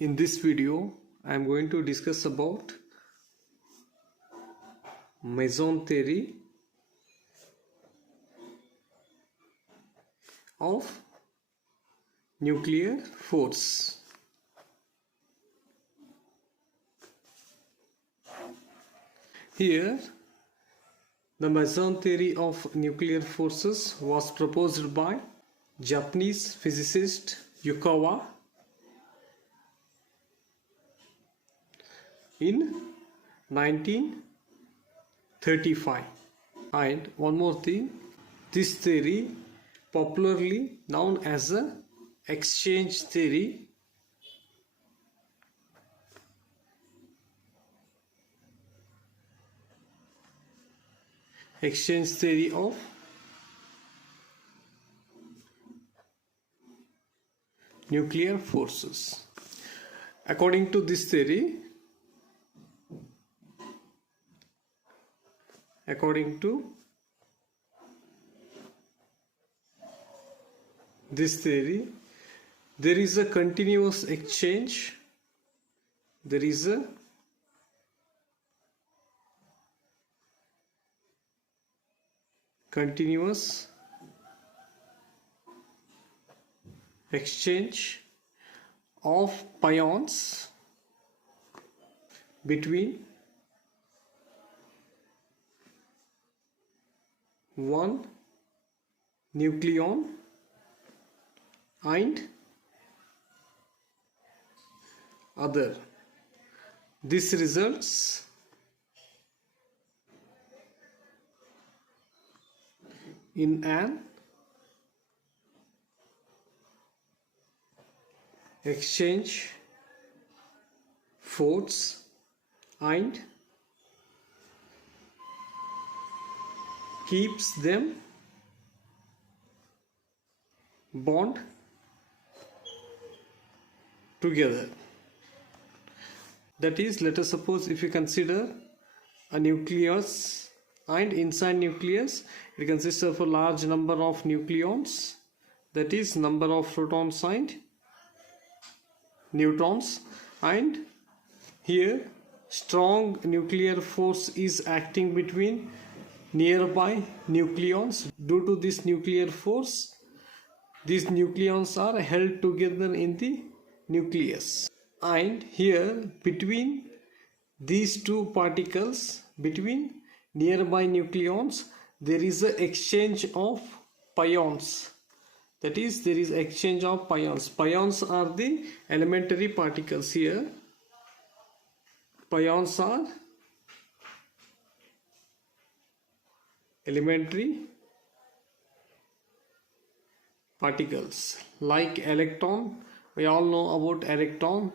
In this video, I am going to discuss about meson theory of nuclear force. Here, the meson theory of nuclear forces was proposed by Japanese physicist Yukawa in 1935. And one more thing, this theory, popularly known as the exchange theory, of nuclear forces. According to this theory, there is a continuous exchange. There is a continuous exchange of pions between one nucleon and other. This results in an exchange force and keeps them bond together. That is, let us suppose if you consider a nucleus, and inside nucleus it consists of a large number of nucleons, that is number of protons and neutrons, and here strong nuclear force is acting between nearby nucleons. Due to this nuclear force, these nucleons are held together in the nucleus, and here between these two particles, between nearby nucleons, there is an exchange of pions. That is, there is exchange of pions. Pions are the elementary particles here. Pions are elementary particles. Like electron, we all know about electron.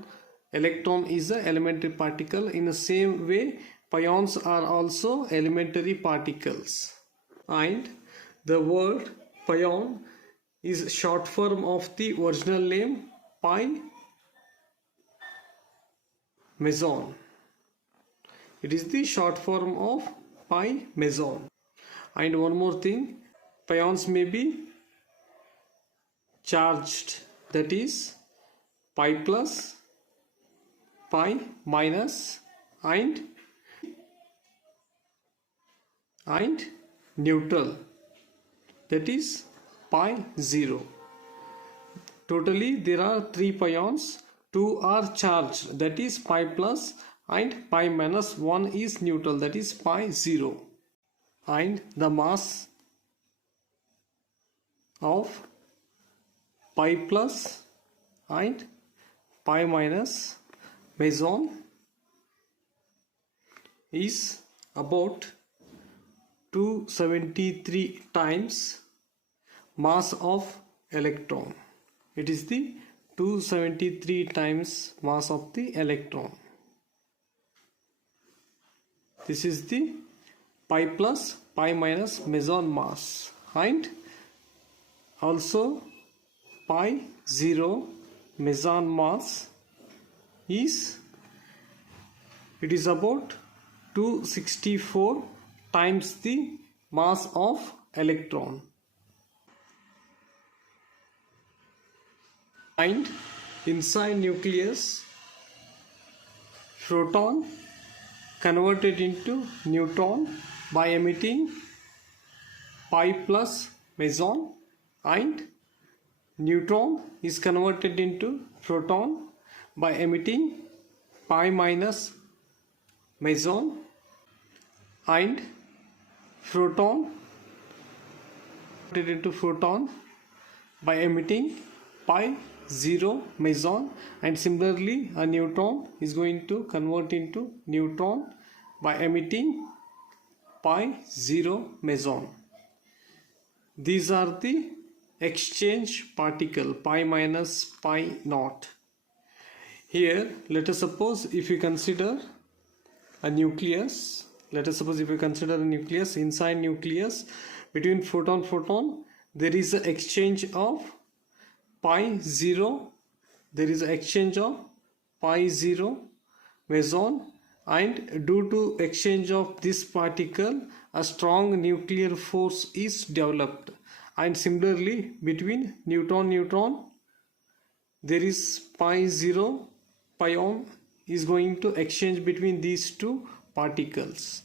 Electron is an elementary particle. In the same way, pions are also elementary particles. And the word pion is short form of the original name pi meson. It is the short form of pi meson. And one more thing, pions may be charged, that is pi plus, pi minus, and neutral, that is pi 0. Totally there are 3 pions. 2 are charged, that is pi plus, and pi minus. 1 is neutral, that is pi 0. And the mass of pi plus and pi minus meson is about 273 times mass of electron. It is the 273 times mass of the electron. This is the pi plus, pi minus meson mass, and also pi 0 meson mass is about 264 times the mass of electron. And inside nucleus proton converted into neutron by emitting pi plus meson, and neutron is converted into proton by emitting pi minus meson, and proton converted into photon by emitting pi 0 meson, and similarly a neutron is going to convert into neutron by emitting pi 0 meson. These are the exchange particle pi minus pi naught. Here let us suppose if we consider a nucleus, inside nucleus between photon there is an exchange of pi 0, meson, and due to exchange of this particle a strong nuclear force is developed. And similarly between neutron there is pi 0 pion is going to exchange between these two particles.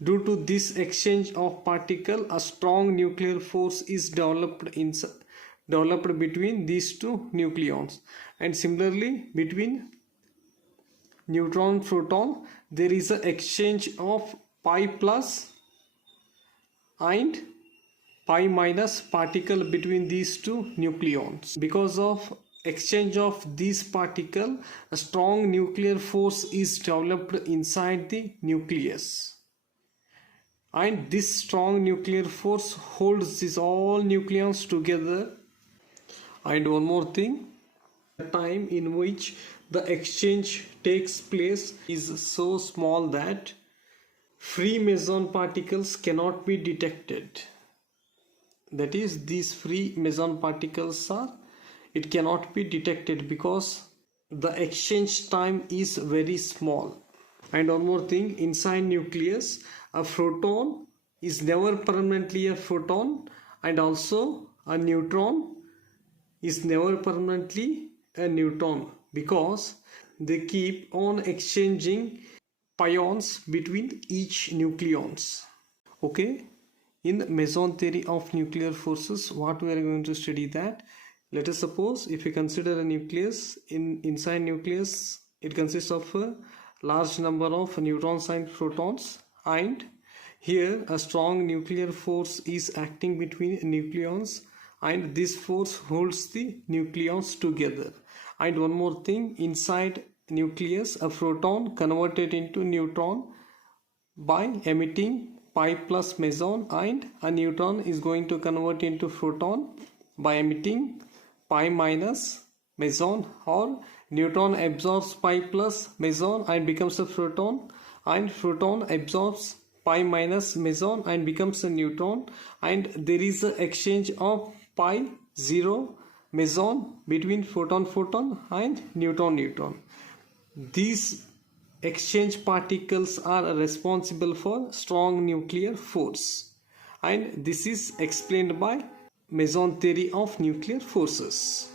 Due to this exchange of particle a strong nuclear force is developed between these two nucleons. And similarly between neutron proton there is an exchange of pi plus and pi minus particle between these two nucleons. Because of exchange of these particle a strong nuclear force is developed inside the nucleus, and this strong nuclear force holds these all nucleons together. And one more thing, the time in which the exchange takes place is so small that free meson particles cannot be detected. That is, these free meson particles it cannot be detected because the exchange time is very small. And one more thing, inside nucleus a photon is never permanently a photon, and also a neutron is never permanently a neutron, because they keep on exchanging pions between each nucleons. Okay, in meson theory of nuclear forces what we are going to study that, let us suppose if we consider a nucleus, inside nucleus it consists of a large number of neutrons and protons, and here a strong nuclear force is acting between nucleons, and this force holds the nucleons together. And one more thing, inside nucleus a proton converted into neutron by emitting pi plus meson, and a neutron is going to convert into proton by emitting pi minus meson, or neutron absorbs pi plus meson and becomes a proton, and proton absorbs pi minus meson and becomes a neutron, and there is an exchange of pi 0 meson between photon and neutron. These exchange particles are responsible for strong nuclear force, and this is explained by meson theory of nuclear forces.